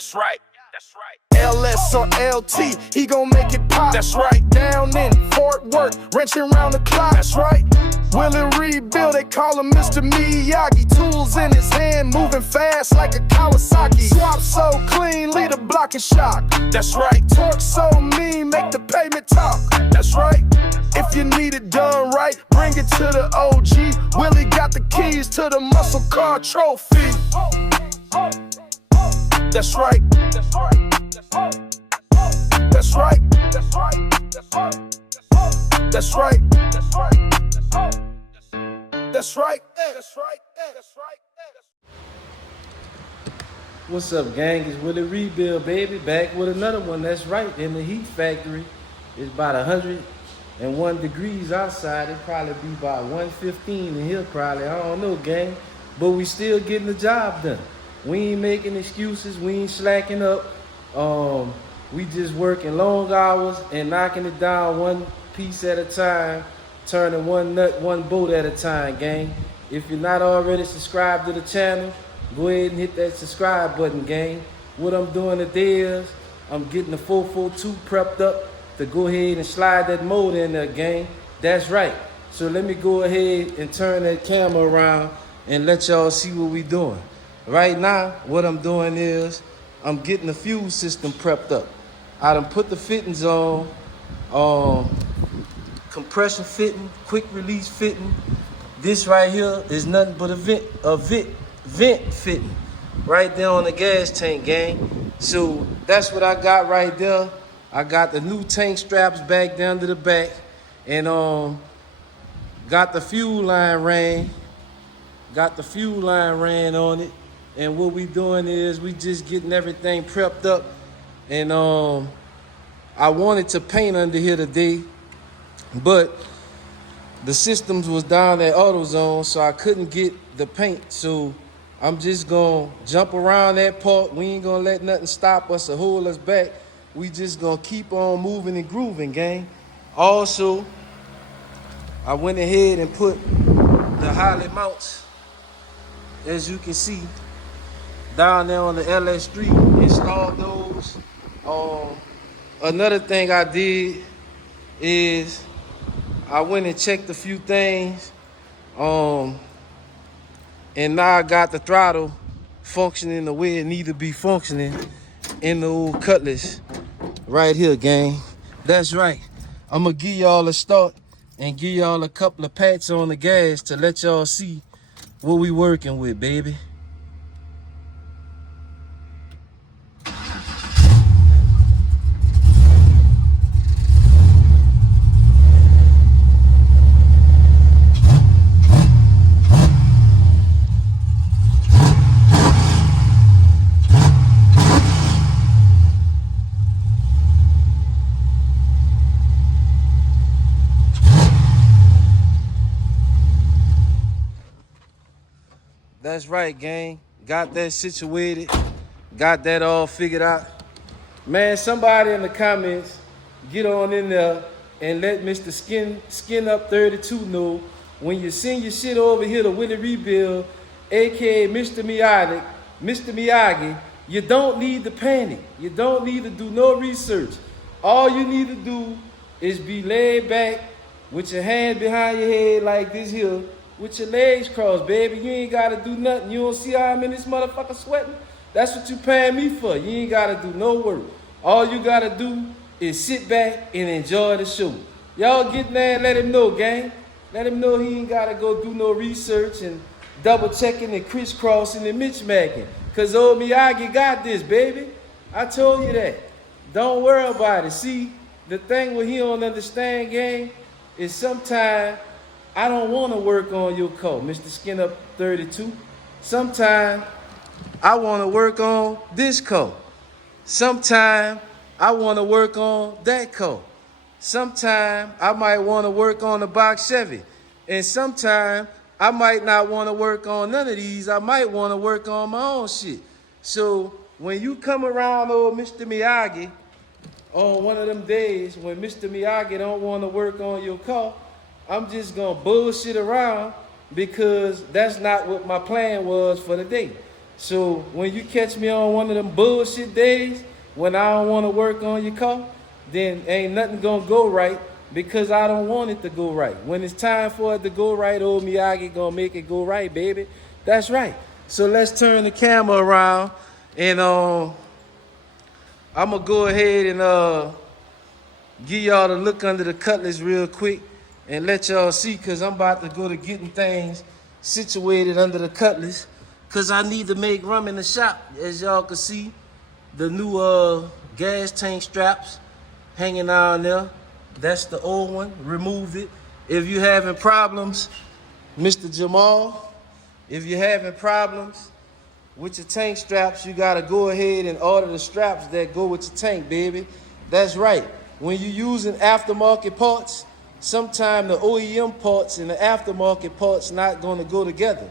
That's right. That's right. LS or LT, he gon' make it pop. That's right. Down in Fort Worth, wrenching around the clock. That's right. Will and rebuild, they call him Mr. Miyagi. Tools in his hand, moving fast like a Kawasaki. Swap so clean, lead a block and shock. That's right. Torque so mean, make the pavement talk. That's right. If you need it done right, bring it to the OG. Willie got the keys to the muscle car trophy. That's right. That's right. That's right. That's right. That's right. That's right. That's right. That's right. What's up, gang? It's Willie Rebuild, baby. Back with another one. That's right. In the heat factory. It's about 101 degrees outside. It probably be about 115 in here probably. I don't know, gang. But we still getting the job done. We ain't making excuses. We ain't slacking up. We just working long hours and knocking it down one piece at a time, turning one nut, one boat at a time, gang. If you're not already subscribed to the channel, go ahead and hit that subscribe button, gang. What I'm doing today is I'm getting the 442 prepped up to go ahead and slide that motor in there, gang. That's right. So let me go ahead and turn that camera around and let y'all see what we doing. Right now, what I'm doing is I'm getting the fuel system prepped up. I done put the fittings on, compression fitting, quick release fitting. This right here is nothing but a vent fitting right there on the gas tank, gang. So that's what I got right there. I got the new tank straps back down to the back, and got the fuel line ran. Got the fuel line ran on it. And what we doing is we just getting everything prepped up. And I wanted to paint under here today, but the systems was down at AutoZone, so I couldn't get the paint. So I'm just gonna jump around that part. We ain't gonna let nothing stop us or hold us back. We just gonna keep on moving and grooving, gang. Also, I went ahead and put the Holly mounts, as you can see, down there on the Ls3, installed those. Another thing I did is I went and checked a few things, and now I got the throttle functioning the way it need to be functioning in the old Cutlass right here, gang. That's right. I'm gonna give y'all a start and give y'all a couple of pats on the gas to let y'all see what we working with, baby. That's right, gang. Got that situated. Got that all figured out. Man, somebody in the comments, get on in there and let Mr. Skin Up 32 know when you send your shit over here to Willie Rebuild, aka Mr. Miyagi, you don't need to panic. You don't need to do no research. All you need to do is be laid back with your hand behind your head like this here, with your legs crossed, baby. You ain't gotta do nothing. You don't see how I'm in this motherfucker sweating? That's what you paying me for. You ain't gotta do no work. All you gotta do is sit back and enjoy the show. Y'all get there and let him know, gang. Let him know he ain't gotta go do no research and double checking and crisscrossing and mismatching. Cause old Miyagi got this, baby. I told you that. Don't worry about it. See, the thing what he don't understand, gang, is sometimes I don't want to work on your car, Mr. Skin Up 32. Sometimes I want to work on this car. Sometimes I want to work on that car. Sometimes I might want to work on the box Chevy. And sometimes I might not want to work on none of these. I might want to work on my own shit. So when you come around old Mr. Miyagi on one of them days when Mr. Miyagi don't want to work on your car, I'm just gonna bullshit around because that's not what my plan was for the day. So when you catch me on one of them bullshit days, when I don't want to work on your car, then ain't nothing gonna go right because I don't want it to go right. When it's time for it to go right, old Miyagi gonna make it go right, baby. That's right. So let's turn the camera around and I'm gonna go ahead and give y'all the look under the Cutlass real quick and let y'all see, cause I'm about to go to getting things situated under the Cutlass, cause I need to make room in the shop. As y'all can see, the new gas tank straps hanging down there. That's the old one, removed it. If you having problems, Mr. Jamal, if you're having problems with your tank straps, you gotta go ahead and order the straps that go with your tank, baby. That's right. When you're using aftermarket parts, sometimes the OEM parts and the aftermarket parts not gonna go together.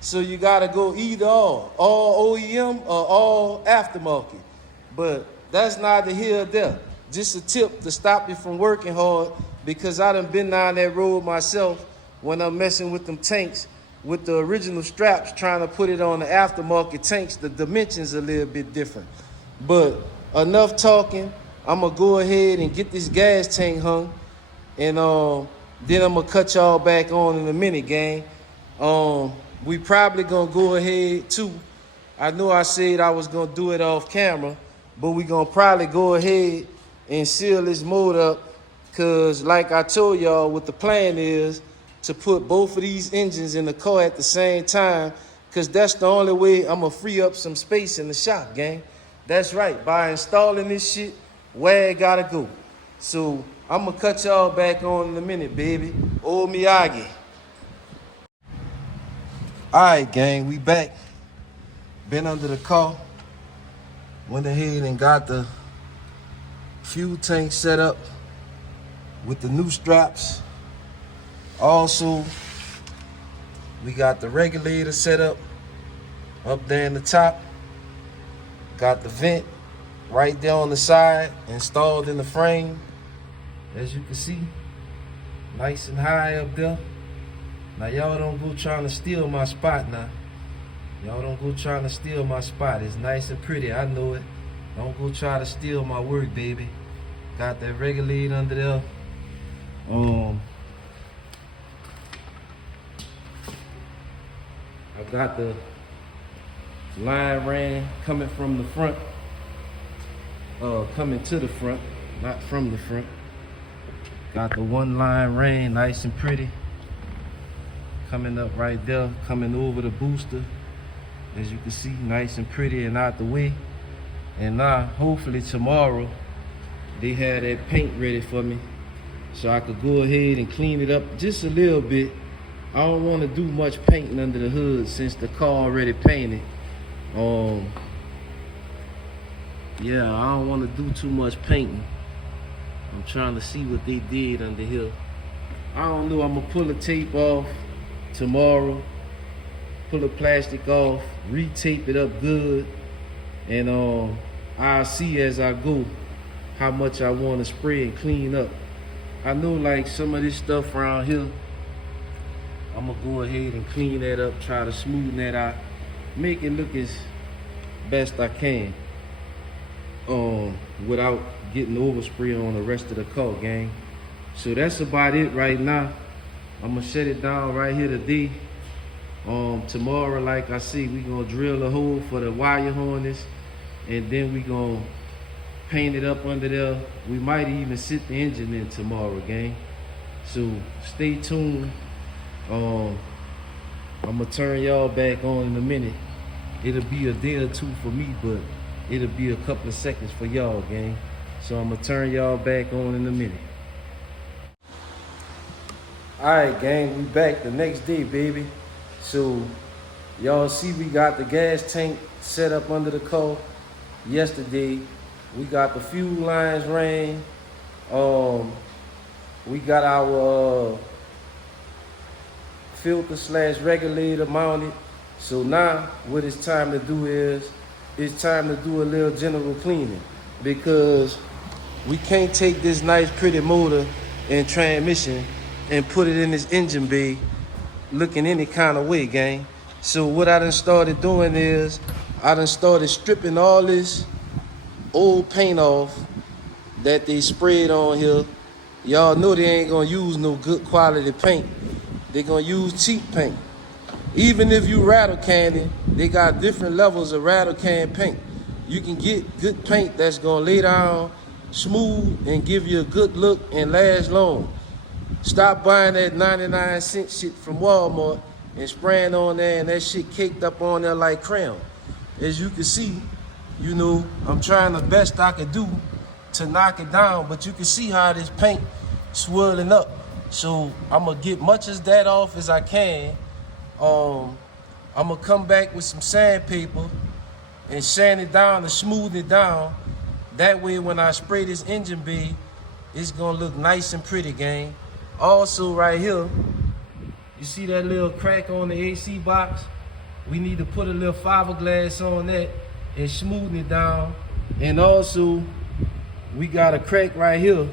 So you gotta go either all OEM or all aftermarket. But that's neither here or there. Just a tip to stop you from working hard, because I done been down that road myself when I'm messing with them tanks with the original straps, trying to put it on the aftermarket tanks. The dimensions a little bit different. But enough talking. I'm gonna go ahead and get this gas tank hung, and then I'm gonna cut y'all back on in a minute, gang. We probably gonna go ahead too. I know I said I was gonna do it off camera, but we gonna probably go ahead and seal this motor up, cause like I told y'all, what the plan is to put both of these engines in the car at the same time, cause that's the only way I'm gonna free up some space in the shop, gang. That's right, by installing this shit where it gotta go. So I'm gonna cut y'all back on in a minute, baby. Old Miyagi. All right, gang, we back. Been under the car. Went ahead and got the fuel tank set up with the new straps. Also, we got the regulator set up there in the top. Got the vent right there on the side, installed in the frame. As you can see, nice and high up there. Now y'all don't go trying to steal my spot now. Y'all don't go trying to steal my spot. It's nice and pretty, I know it. Don't go try to steal my work, baby. Got that regulator under there. I got the line ran coming from the front. Coming to the front, not from the front. Got the one line ran nice and pretty. Coming up right there, coming over the booster. As you can see, nice and pretty and out the way. And now, hopefully tomorrow, they have that paint ready for me, so I could go ahead and clean it up just a little bit. I don't want to do much painting under the hood since the car already painted. Yeah, I don't want to do too much painting. I'm trying to see what they did under here. I don't know, I'm gonna pull the tape off tomorrow, pull the plastic off, re-tape it up good, and I'll see as I go how much I want to spray and clean up. I know like some of this stuff around here, I'm gonna go ahead and clean that up, try to smoothen that out, make it look as best I can, without getting overspray on the rest of the car, gang. So that's about it right now. I'm gonna shut it down right here today. Tomorrow, like I see, we gonna drill a hole for the wire harness, and then we gonna paint it up under there. We might even sit the engine in tomorrow, gang. So stay tuned. I'm gonna turn y'all back on in a minute. It'll be a day or two for me, but it'll be a couple of seconds for y'all, gang. So I'm gonna turn y'all back on in a minute. All right, gang, we back the next day, baby. So y'all see we got the gas tank set up under the car yesterday. We got the fuel lines ran. We got our filter / regulator mounted. So now what it's time to do is, it's time to do a little general cleaning, because we can't take this nice pretty motor and transmission and put it in this engine bay looking any kind of way, gang. So what I done started doing is I done started stripping all this old paint off that they sprayed on here. Y'all know they ain't gonna use no good quality paint. They gonna use cheap paint. Even if you rattle canning, they got different levels of rattle can paint. You can get good paint that's gonna lay down smooth and give you a good look and last long. Stop buying that 99-cent shit from Walmart and spraying on there and that shit caked up on there like crayon. As you can see, you know, I'm trying the best I could do to knock it down, but you can see how this paint swirling up. So I'm gonna get much of that off as I can. I'm gonna come back with some sandpaper and sand it down and smooth it down. That way when I spray this engine bay, it's gonna look nice and pretty, gang. Also right here, you see that little crack on the AC box? We need to put a little fiberglass on that and smoothen it down. And also, we got a crack right here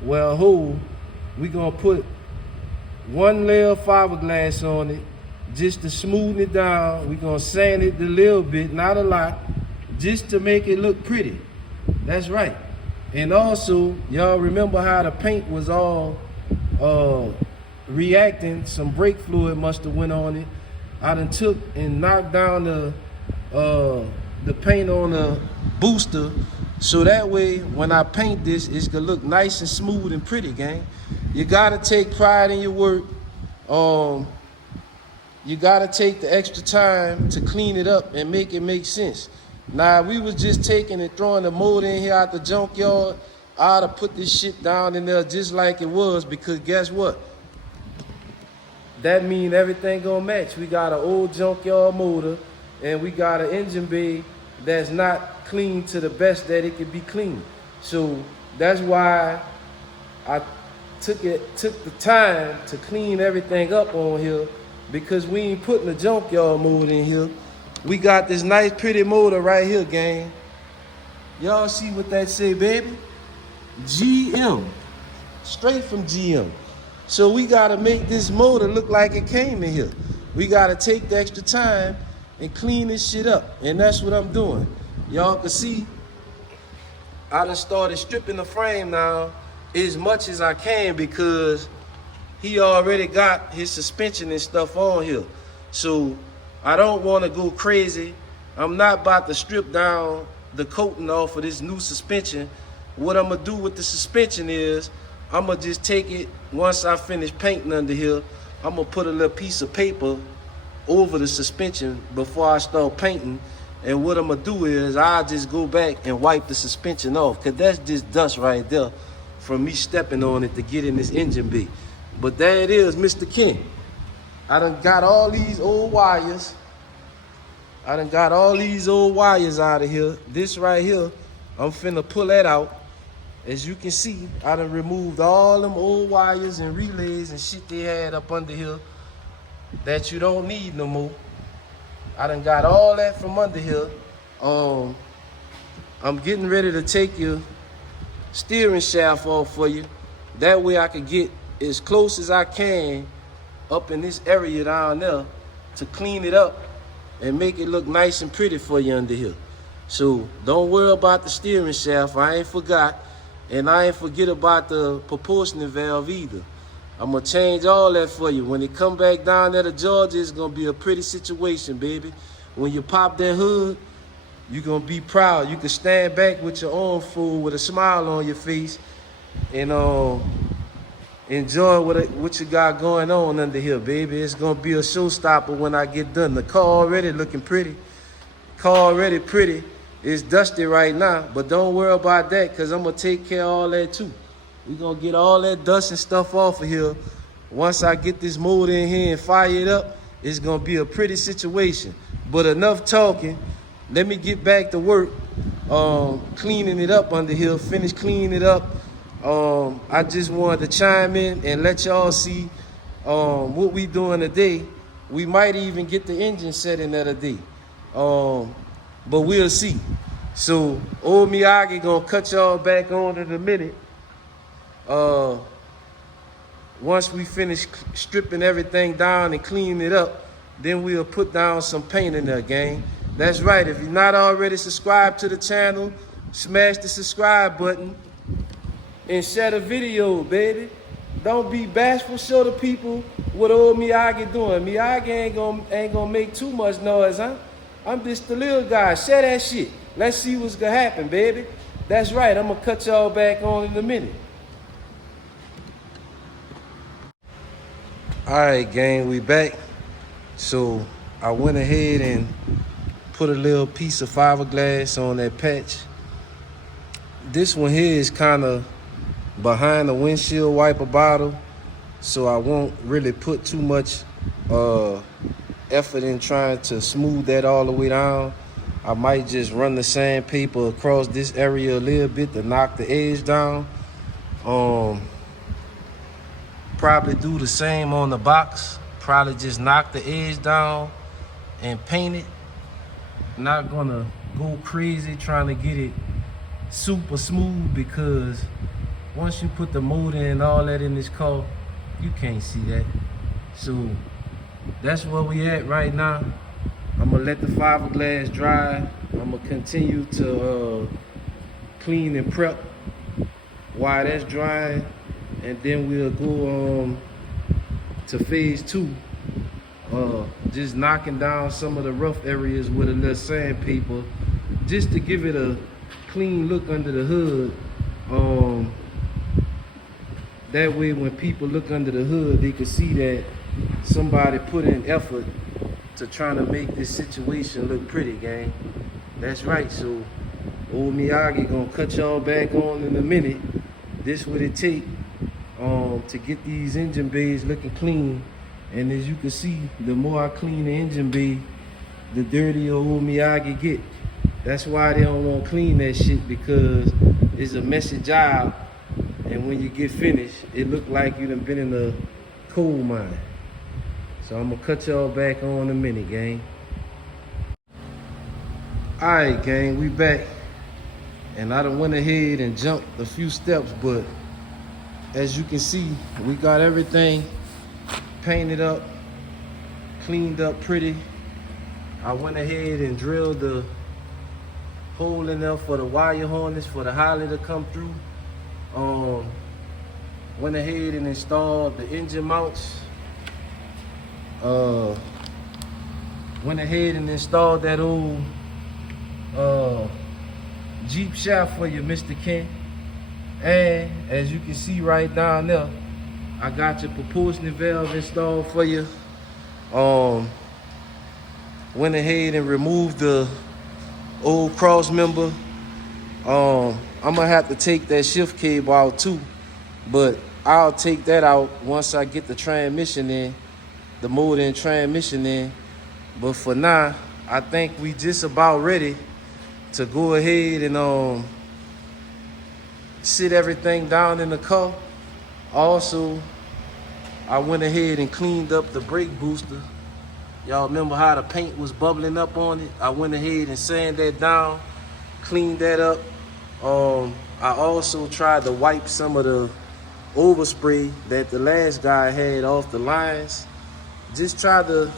where a hole. We gonna put one layer of fiberglass on it just to smoothen it down. We gonna sand it a little bit, not a lot, just to make it look pretty. That's right. And also, y'all remember how the paint was all reacting? Some brake fluid must have went on it. I done took and knocked down the paint on the booster, so that way when I paint this, it's gonna look nice and smooth and pretty, gang. You gotta take pride in your work. You gotta take the extra time to clean it up and make it make sense. Now, we was just taking and throwing the motor in here out the junkyard, I'd have put this shit down in there just like it was, because guess what? That mean everything gonna match. We got an old junkyard motor and we got an engine bay that's not clean to the best that it could be clean. So that's why I took the time to clean everything up on here, because we ain't putting a junkyard motor in here. We got this nice pretty motor right here, gang. Y'all see what that say, baby? GM, straight from GM. So we gotta make this motor look like it came in here. We gotta take the extra time and clean this shit up, and that's what I'm doing. Y'all can see I done started stripping the frame now as much as I can, because he already got his suspension and stuff on here. So I don't want to go crazy. I'm not about to strip down the coating off of this new suspension. What I'm gonna do with the suspension is I'm gonna just take it, once I finish painting under here, I'm gonna put a little piece of paper over the suspension before I start painting. And what I'm gonna do is I'll just go back and wipe the suspension off, because that's just dust right there from me stepping on it to get in this engine bay. But there it is, Mr. King. I done got all these old wires. I done got all these old wires out of here. This right here, I'm finna pull that out. As you can see, I done removed all them old wires and relays and shit they had up under here that you don't need no more. I done got all that from under here. I'm getting ready to take your steering shaft off for you. That way I can get as close as I can up in this area down there to clean it up and make it look nice and pretty for you under here. So don't worry about the steering shaft. I ain't forgot. And I ain't forget about the proportioning valve either. I'm gonna change all that for you. When it come back down there to Georgia, it's gonna be a pretty situation, baby. When you pop that hood, you're gonna be proud. You can stand back with your arm full with a smile on your face and enjoy what you got going on under here, baby. It's gonna be a showstopper when I get done. The car already looking pretty. Car already pretty. It's dusty right now, but don't worry about that, because I'm gonna take care of all that too. We're gonna get all that dust and stuff off of here. Once I get this motor in here and fire it up, it's gonna be a pretty situation. But enough talking. Let me get back to work, cleaning it up under here, finish cleaning it up. I just wanted to chime in and let y'all see what we doing today. We might even get the engine set in that day, but we'll see. So old Miyagi gonna cut y'all back on in a minute. Once we finish stripping everything down and cleaning it up, then we'll put down some paint in there, gang. That's right. If you're not already subscribed to the channel, smash the subscribe button and share the video, baby. Don't be bashful. Show the people what old Miyagi doing. Miyagi ain't gonna make too much noise, huh? I'm just the little guy. Share that shit. Let's see what's gonna happen, baby. That's right. I'm gonna cut y'all back on in a minute. All right, gang, we back. So I went ahead and put a little piece of fiberglass on that patch. This one here is kind of behind the windshield wiper bottle, so I won't really put too much effort in trying to smooth that all the way down. I might just run the sandpaper across this area a little bit to knock the edge down. Probably do the same on the box. Probably just knock the edge down and paint it. Not gonna go crazy trying to get it super smooth, because once you put the motor and all that in this car, you can't see that. So that's where we at right now. I'm gonna let the fiberglass dry. I'm gonna continue to clean and prep while that's drying, and then we'll go to phase 2. Just knocking down some of the rough areas with a little sandpaper, just to give it a clean look under the hood. That way when people look under the hood, they can see that somebody put in effort to trying to make this situation look pretty, gang. That's right. So old Miyagi gonna cut y'all back on in a minute. This what it take to get these engine bays looking clean. And as you can see, the more I clean the engine bay, the dirtier old Miyagi get. That's why they don't want to clean that shit, because it's a messy job. And when you get finished, it look like you done been in a coal mine. So I'm gonna cut y'all back on in a minute, gang. All right, gang, we back. And I done went ahead and jumped a few steps, but as you can see, we got everything painted up, cleaned up pretty. I went ahead and drilled the hole in there for the wire harness for the Holly to come through. Went ahead and installed the engine mounts. Went ahead and installed that old Jeep shaft for you, Mr. Ken. And as you can see right down there, I got your proportionate valve installed for you. Went ahead and removed the old cross member. I'm gonna have to take that shift cable out too, but I'll take that out once I get the transmission in, the motor and transmission in. But for now, I think we just about ready to go ahead and sit everything down in the car. Also, I went ahead and cleaned up the brake booster. Y'all remember how the paint was bubbling up on it? I went ahead and sanded that down, cleaned that up. I also tried to wipe some of the overspray that the last guy had off the lines. Just tried to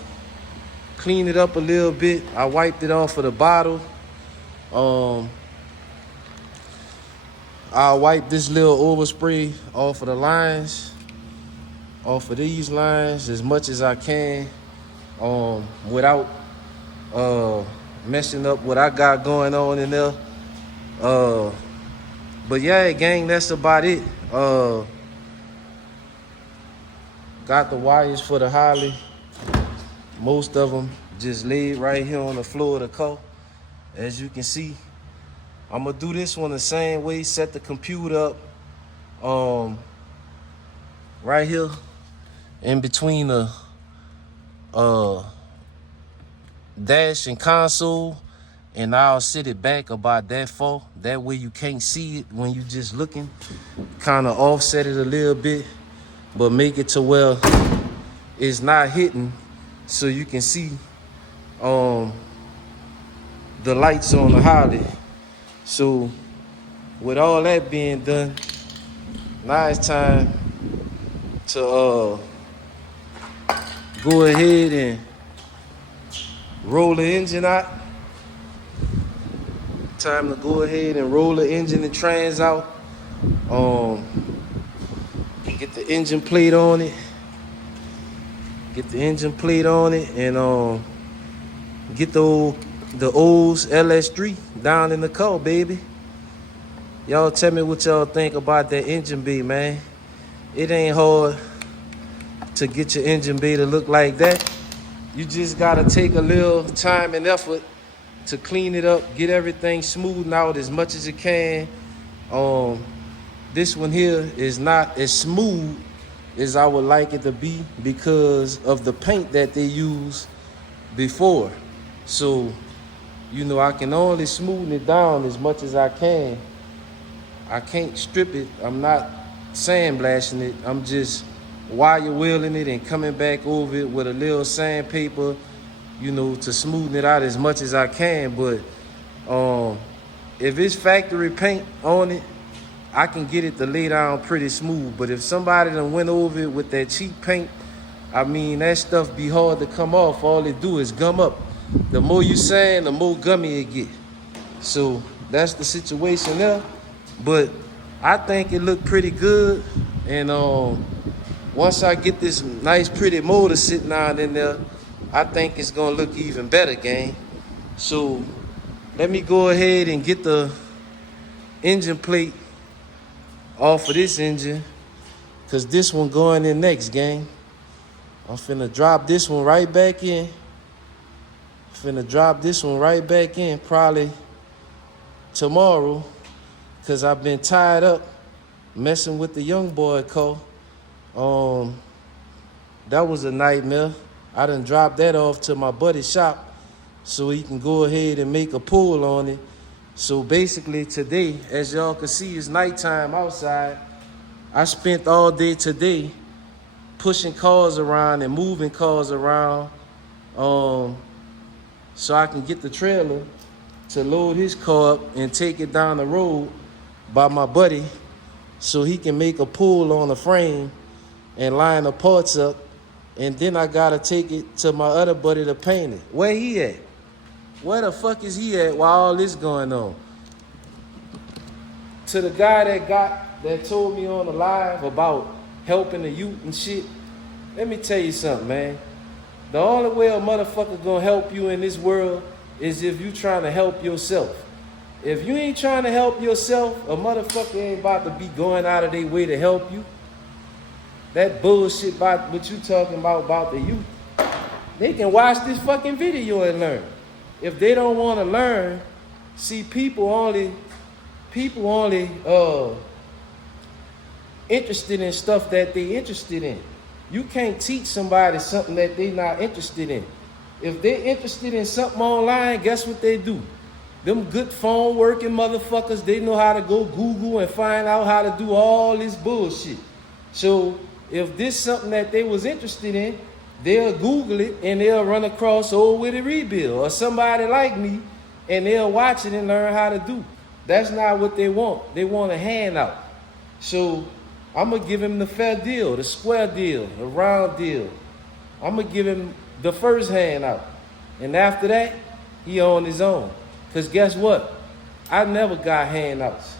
clean it up a little bit. I wiped it off of the bottle. I'll wipe this little overspray off of the lines, off of these lines as much as I can, without messing up what I got going on in there. But yeah, gang, that's about it. Got the wires for the Holly. Most of them just laid right here on the floor of the car. As you can see, I'm gonna do this one the same way. Set the computer up right here in between the dash and console, and I'll sit it back about that far. That way you can't see it when you just looking. Kind of offset it a little bit, but make it to where it's not hitting, so you can see the lights on the Holly. So with all that being done, now it's time to go ahead and roll the engine out. Time to go ahead and roll the engine and trans out. Get the engine plate on it. Get the engine plate on it and get the old Ls3 down in the car, baby. Y'all tell me what y'all think about that engine bay, man. It ain't hard to get your engine bay to look like that. You just gotta take a little time and effort to clean it up, get everything smoothed out as much as you can. This one here is not as smooth as I would like it to be because of the paint that they used before. So, you know, I can only smoothen it down as much as I can. I can't strip it. I'm not sandblasting it. I'm just wire wheeling it and coming back over it with a little sandpaper, you know, to smoothen it out as much as I can. But if it's factory paint on it, I can get it to lay down pretty smooth. But if somebody done went over it with that cheap paint, I mean, that stuff be hard to come off. All it do is gum up. The more you sand, the more gummy it get. So that's the situation there. But I think it looked pretty good. And once I get this nice pretty motor sitting down in there, I think it's gonna look even better, gang. So let me go ahead and get the engine plate off of this engine, cause this one going in next, gang. I'm finna drop this one right back in. Probably tomorrow, cause I've been tied up messing with the young boy car. That was a nightmare. I done dropped that off to my buddy's shop so he can go ahead and make a pull on it. So basically today, as y'all can see, it's nighttime outside. I spent all day today pushing cars around and moving cars around so I can get the trailer to load his car up and take it down the road by my buddy so he can make a pull on the frame and line the parts up. And then I gotta take it to my other buddy to paint it. Where he at? Where the fuck is he at while all this going on? To the guy that told me on the live about helping the youth and shit, let me tell you something, man. The only way a motherfucker gonna help you in this world is if you trying to help yourself. If you ain't trying to help yourself, a motherfucker ain't about to be going out of their way to help you. That bullshit about what you talking about the youth, they can watch this fucking video and learn. If they don't want to learn, see, people only interested in stuff that they interested in. You can't teach somebody something that they not interested in. If they interested in something online, guess what they do? Them good phone working motherfuckers, they know how to go Google and find out how to do all this bullshit. So if this is something that they was interested in, they'll Google it and they'll run across Old Witty Rebuild or somebody like me and they'll watch it and learn how to do. That's not what they want. They want a handout. So I'm going to give him the fair deal, the square deal, the round deal. I'm going to give him the first handout. And after that, he on his own. Because guess what? I never got handouts.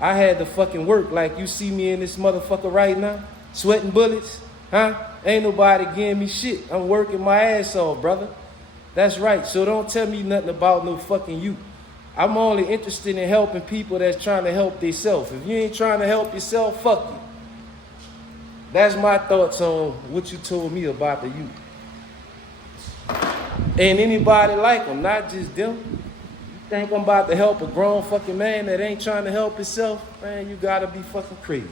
I had to fucking work like you see me in this motherfucker right now, sweating bullets, huh? Ain't nobody giving me shit. I'm working my ass off, brother. That's right. So don't tell me nothing about no fucking you. I'm only interested in helping people that's trying to help themselves. If you ain't trying to help yourself, fuck you. That's my thoughts on what you told me about the youth. And anybody like them, not just them. You think I'm about to help a grown fucking man that ain't trying to help himself? Man, you gotta be fucking crazy.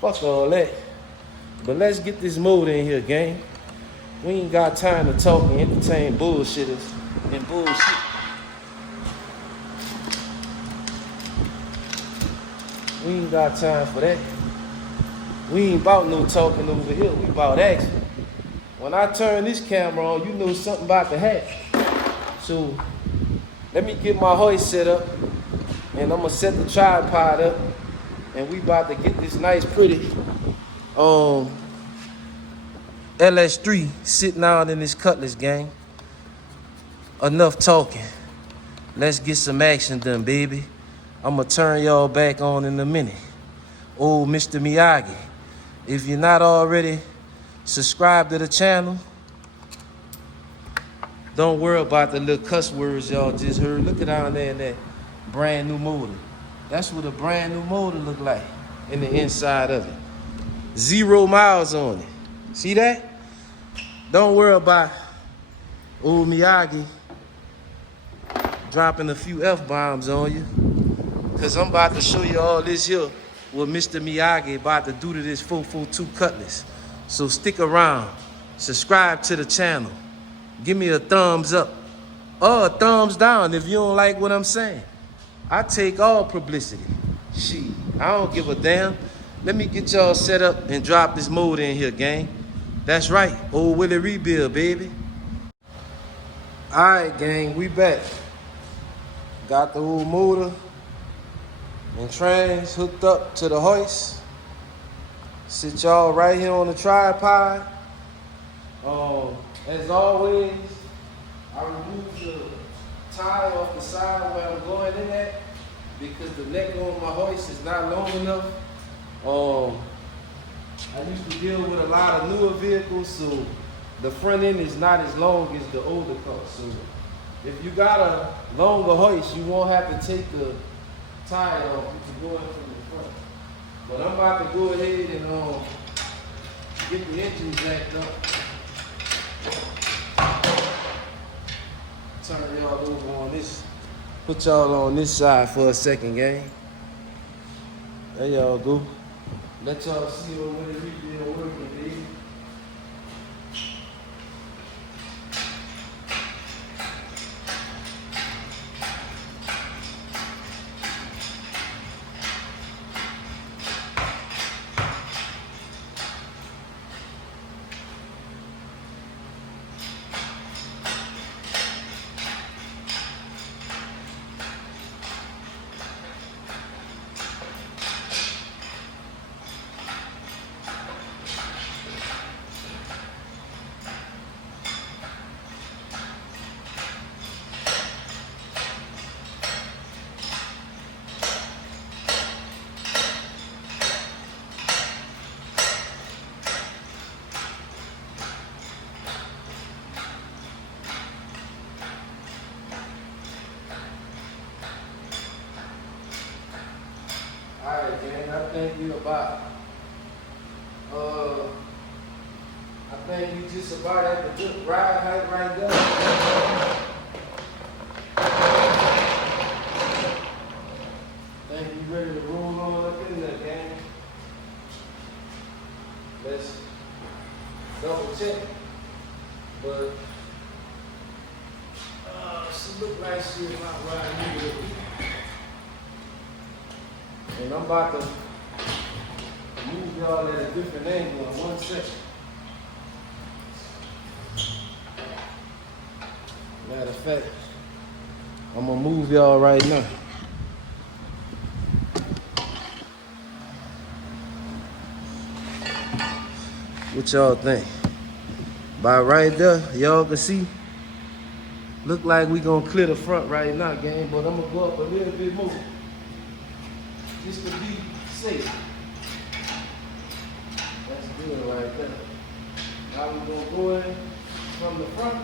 Fuck all that. But let's get this motor in here, gang. We ain't got time to talk and entertain bullshitters and bullshit. We ain't got time for that. We ain't about no talking over here. We about action. When I turn this camera on, you know something about to happen. So let me get my hoist set up, and I'm gonna set the tripod up, and we about to get this nice, pretty Ls3 sitting out in this Cutlass, gang. enough talking. Let's get some action done, baby. I'ma turn y'all back on in a minute. Old Mr. Miyagi, if you're not already subscribed to the channel, don't worry about the little cuss words y'all just heard. Look at down there in that brand new motor. That's what a brand new motor look like in the inside of it. 0 miles on it. See that? Don't worry about old Miyagi dropping a few F-bombs on you. Cause I'm about to show you all this here, what Mr. Miyagi about to do to this 442 Cutlass. So stick around, subscribe to the channel, give me a thumbs up or a thumbs down if you don't like what I'm saying. I take all publicity. Shit, I don't give a damn. Let me get y'all set up and drop this motor in here, gang. That's right, old Willie rebuild, baby. All right, gang, we back. Got the old motor and trans hooked up to the hoist. Sit y'all right here on the tripod. As always, I remove the tie off the side where I'm going in at because the neck on my hoist is not long enough. I used to deal with a lot of newer vehicles, so the front end is not as long as the older cars. So if you got a longer hoist, you won't have to take the tie off. You can go in from the front. But I'm about to go ahead and get the engine jacked up. Turn y'all over on this. Put y'all on this side for a second, gang. There y'all go. Let y'all see what the rebuild working, baby. Alright, gang, I think you about, I think you just about at the good ride height right there. I think you ready to roll on up in there, gang. Let's double check. But, she look like she about riding here. And I'm about to move y'all at a different angle in 1 second. Matter of fact, I'm gonna move y'all right now. What y'all think? By right there, y'all can see. Look like we gonna clear the front right now, gang, but I'm gonna go up a little bit more. Just to be safe. That's good right there. Now we're gonna go in from the front.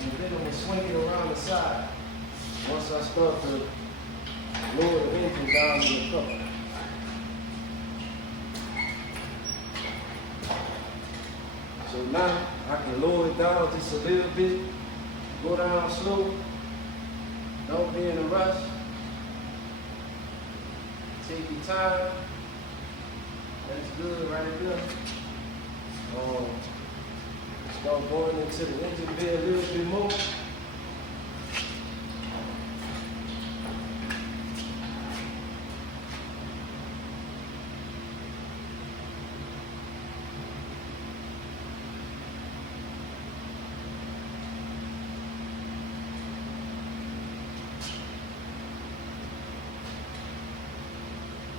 And then I'm gonna swing it around the side. Once I start to lower the engine down to the cup. So now I can lower it down just a little bit. Go down slow. Don't be in a rush. Take your time. That's good right there. Start going into the engine bay a little bit more.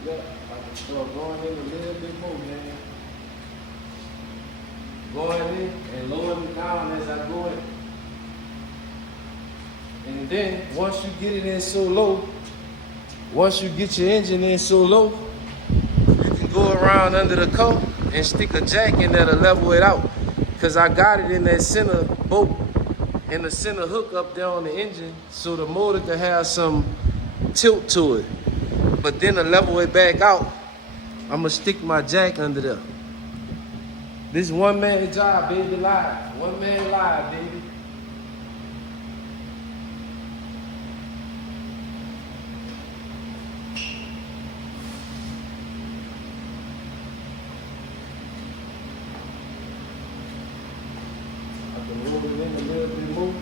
Yeah, I can start going in a little bit more, man. going in and lowering it down as I go in. And then once you get it in so low, once you get your engine in so low, you can go around under the coat and stick a jack in there to level it out. Cause I got it in that center bolt and the center hook up there on the engine so the motor can have some tilt to it. But then to level it back out, I'm gonna stick my jack under there. This one man job, baby, live. One man live, baby. I can roll it in a little bit more.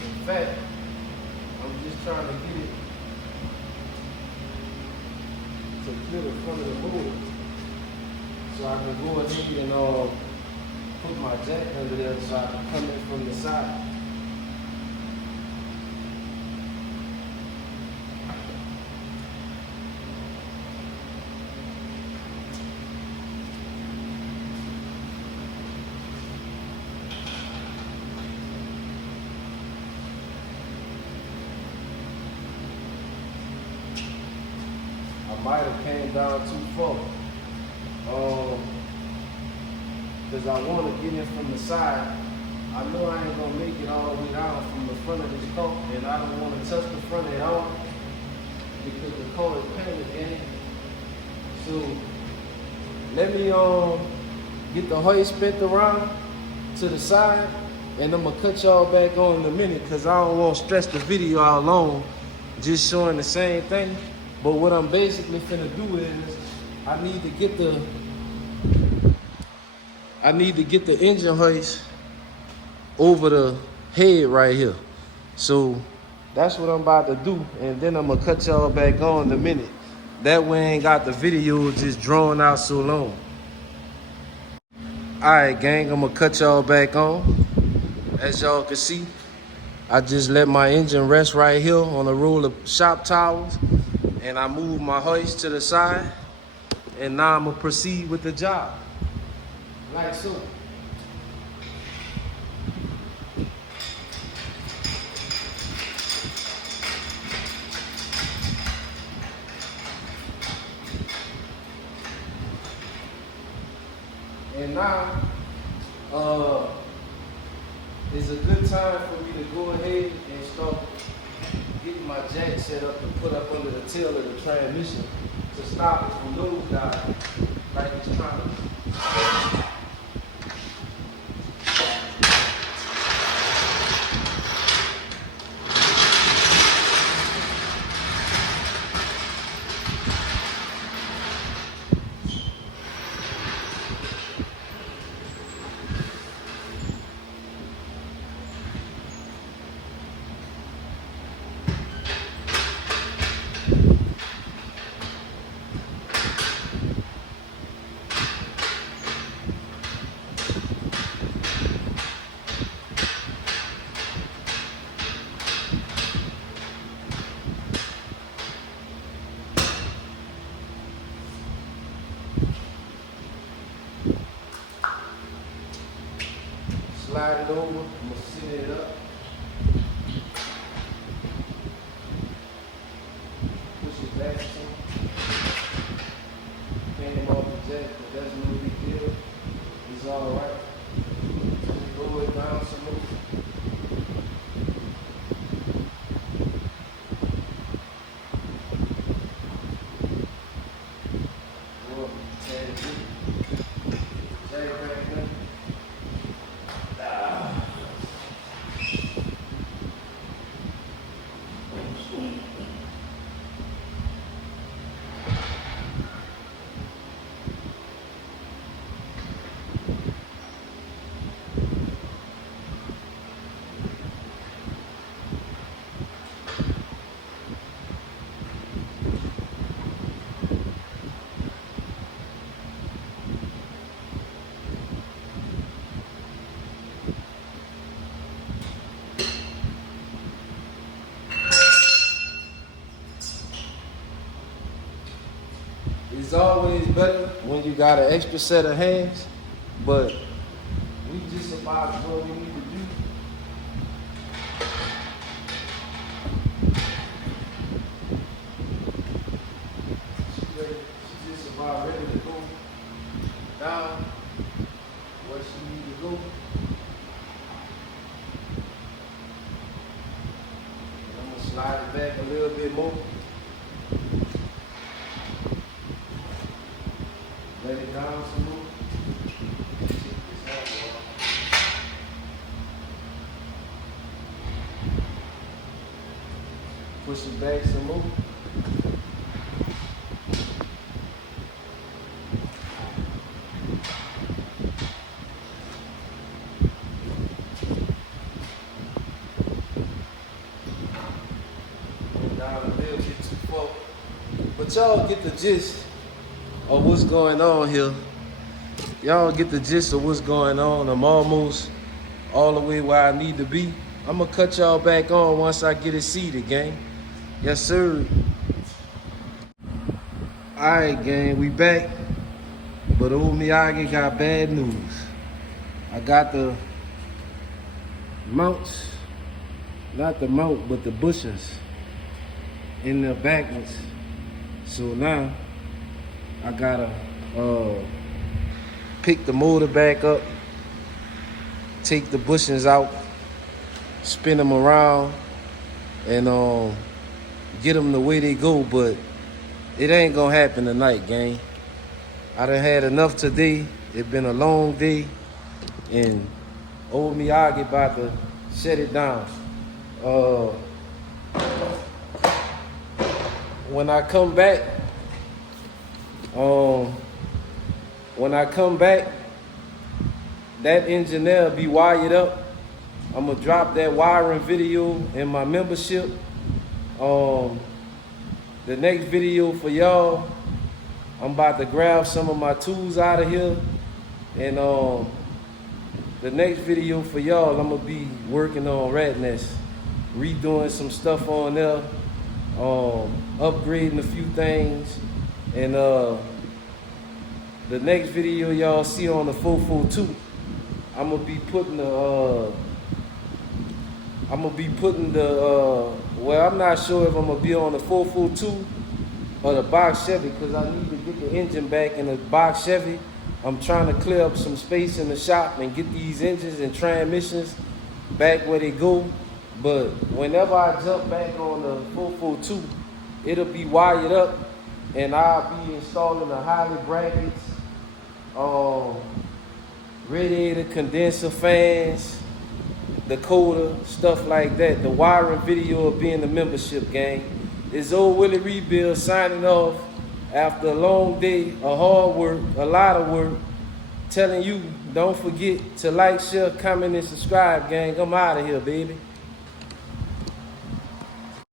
In fact, I'm just trying to get it to clear the front of the motor so I can go ahead and put my jack under there so I can come in from the side. I might have came down too far. Because I want to get in from the side. I know I ain't gonna make it all the way down from the front of this car, and I don't want to touch the front at all because the car is painted again. So let me get the hoist bent around to the side, and I'm gonna cut y'all back on in a minute because I don't want to stress the video out long, just showing the same thing. But what I'm basically finna do is I need to get the engine hoist over the head right here. So that's what I'm about to do, and then I'm gonna cut y'all back on in a minute. That way I ain't got the video just drawn out so long. Alright gang, I'm gonna cut y'all back on. As y'all can see, I just let my engine rest right here on a roll of shop towels, and I moved my hoist to the side, and now I'm gonna proceed with the job. Like so. And now, it's a good time for me to go ahead and start getting my jack set up to put up under the tail of the transmission to stop it from nosediving like it's trying to. Slide it over, I'm gonna sit it up. Push it back some. Came off the jack, but that's no big deal. It's alright. Roll it down some more. better when you got an extra set of hands, but we just about what we need to do. She's just about ready to go down where she needs to go. I'm gonna slide it back a little bit more. Let it down some more. Push it back some more. Went down a little bit too far. But y'all get the gist of what's going on here. Y'all get the gist of what's going on. I'm almost all the way where I need to be. I'm gonna cut y'all back on once I get it seated, gang. Yes, sir. All right, gang, we back. But old Miyagi got bad news. I got the mounts, not the mount, but the bushings in the backwards. So now I gotta pick the motor back up, take the bushings out, spin them around, and get them the way they go, but it ain't gonna happen tonight, gang. I done had enough today. It been a long day, and old Miyagi about to shut it down. When I come back, that engineer be wired up. I'm gonna drop that wiring video in my membership. The next video for y'all, I'm about to grab some of my tools out of here, and the next video for y'all, I'm gonna be working on Rat Nest, redoing some stuff on there, upgrading a few things, and the next video y'all see on the 442, I'm gonna be putting well, I'm not sure if I'm gonna be on the 442 or the box Chevy, because I need to get the engine back in the box Chevy. I'm trying to clear up some space in the shop and get these engines and transmissions back where they go. But whenever I jump back on the 442, it'll be wired up, and I'll be installing the Holley brackets, radiator condenser fans, the coder, stuff like that. The wiring video will be in the membership, gang. It's old Willie Rebuild signing off after a long day of hard work, a lot of work, telling you, don't forget to like, share, comment, and subscribe, gang. I'm out of here, baby.